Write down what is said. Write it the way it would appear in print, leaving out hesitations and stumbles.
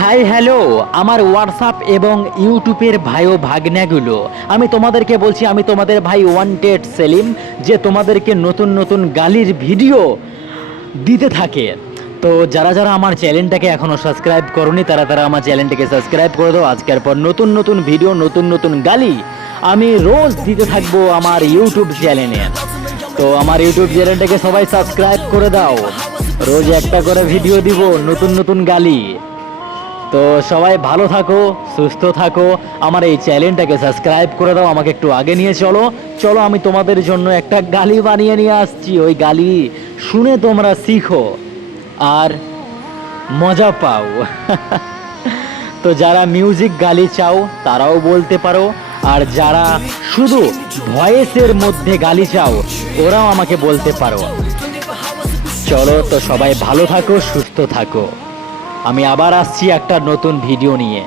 Hi hello আমার WhatsApp এবং ইউটিউবের ভাই ও ভাগ্নাগুলো, আমি তোমাদেরকে বলছি, আমি তোমাদের ভাই ওয়ান্টেড সেলিম, যে তোমাদেরকে নতুন নতুন গালির ভিডিও দিতে থাকে। তো যারা যারা আমার চ্যানেলটাকে এখনও সাবস্ক্রাইব করোনি তারা তারা আমার চ্যানেলটাকে সাবস্ক্রাইব করে দাও। আজকের পর নতুন নতুন ভিডিও, নতুন নতুন গালি আমি রোজ দিতে থাকবো আমার ইউটিউব চ্যানেলে। তো আমার ইউটিউব চ্যানেলটাকে সবাই সাবস্ক্রাইব করে দাও, রোজ একটা করে ভিডিও দিব, নতুন নতুন গালি। তো সবাই ভালো থাকো, সুস্থ থাকো, আমার এই চ্যানেলটাকে সাবস্ক্রাইব করে দাও, আমাকে একটু আগে নিয়ে চলো। চলো আমি তোমাদের জন্য একটা গালি বানিয়ে নিয়ে আসছি, ওই গালি শুনে তোমরা শিখো আর মজা পাও। তো যারা মিউজিক গালি চাও তারাও বলতে পারো, আর যারা শুধু ভয়েসের মধ্যে গালি চাও ওরাও আমাকে বলতে পারো। চলো তো সবাই ভালো থাকো, সুস্থ থাকো, আমি আবার আসছি একটা নতুন ভিডিও নিয়ে।